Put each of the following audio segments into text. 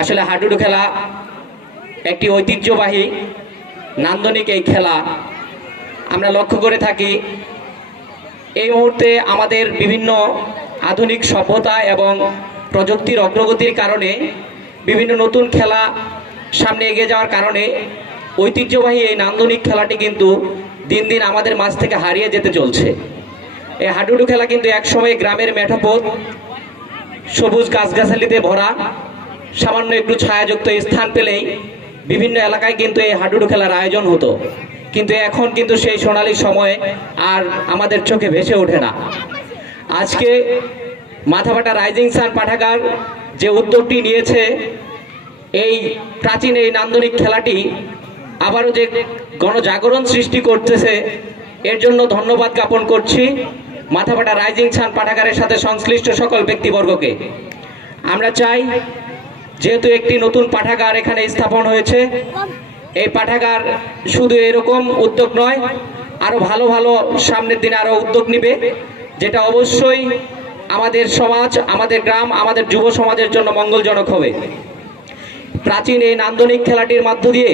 আসলে হাডুডু খেলা একটি ঐতিহ্যবাহী নান্দনিক এই খেলা আমরা লক্ষ্য করে থাকি। এই মুহূর্তে আমাদের বিভিন্ন আধুনিক সভ্যতা এবং প্রযুক্তির অগ্রগতির কারণে বিভিন্ন নতুন খেলা সামনে এগিয়ে যাওয়ার কারণে ঐতিহ্যবাহী এই নান্দনিক খেলাটি কিন্তু দিন দিন আমাদের মাঝ থেকে হারিয়ে যেতে চলছে। এই হাডুডু খেলা কিন্তু একসময় গ্রামের মেঠোপথ সবুজ গাছগাছালিতে ভরা, সামান্য একটু ছায়াযুক্ত স্থান পেলেই বিভিন্ন এলাকায় কিন্তু এই হাডুডু খেলার আয়োজন হতো, কিন্তু এখন কিন্তু সেই সোনালী সময় আর আমাদের চোখে ভেসে ওঠে না। আজকে মাথাভাটা রাইজিং সান পাঠাগার যে উদ্যোগটি নিয়েছে, এই প্রাচীন এই নান্দনিক খেলাটি আবারও যে গণজাগরণ সৃষ্টি করতেছে, এর জন্য ধন্যবাদ জ্ঞাপন করছি মাথাভাটা রাইজিং সান পাঠাগারের সাথে সংশ্লিষ্ট সকল ব্যক্তিবর্গকে। আমরা চাই, যেহেতু একটি নতুন পাঠাগার এখানে স্থাপন হয়েছে, এই পাঠাগার শুধু এরকম উদ্যোগ নয়, আরো ভালো ভালো সামনের দিনে আরো উদ্যোগ নিবে, যেটা অবশ্যই আমাদের সমাজ, আমাদের গ্রাম, আমাদের যুব সমাজের জন্য মঙ্গলজনক হবে। প্রাচীন এই নান্দনিক খেলাটির মধ্য দিয়ে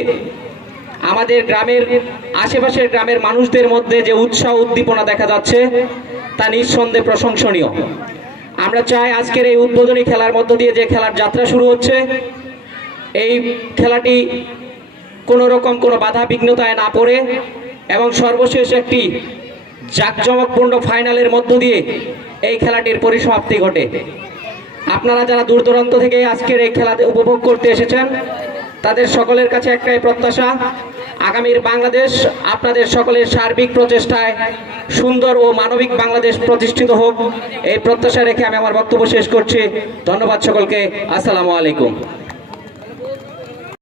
আমাদের গ্রামের আশেপাশের গ্রামের মানুষদের মধ্যে যে উৎসাহ উদ্দীপনা দেখা যাচ্ছে তা নিঃসন্দেহে প্রশংসনীয়। আমরা চাই আজকের এই উদ্বোধনী খেলার মধ্য দিয়ে যে খেলার যাত্রা শুরু হচ্ছে, এই খেলাটি কোনো রকম কোনো বাধা বিঘ্নতায় না পড়ে এবং সর্বশেষ একটি জাঁকজমকপূর্ণ ফাইনালের মধ্য দিয়ে এই খেলাটির পরিসমাপ্তি ঘটে। আপনারা যারা দূর দূরান্ত থেকে আজকের এই খেলাতে উপভোগ করতে এসেছেন, তাদের সকলের কাছে একটাই প্রত্যাশা, আগামীর বাংলাদেশ আপনাদের সকলের সার্বিক প্রচেষ্টায় সুন্দর ও মানবিক বাংলাদেশ প্রতিষ্ঠিত হোক, এই প্রত্যাশা রেখে আমি আমার বক্তব্য শেষ করছি। ধন্যবাদ সকলকে। আসসালামু আলাইকুম।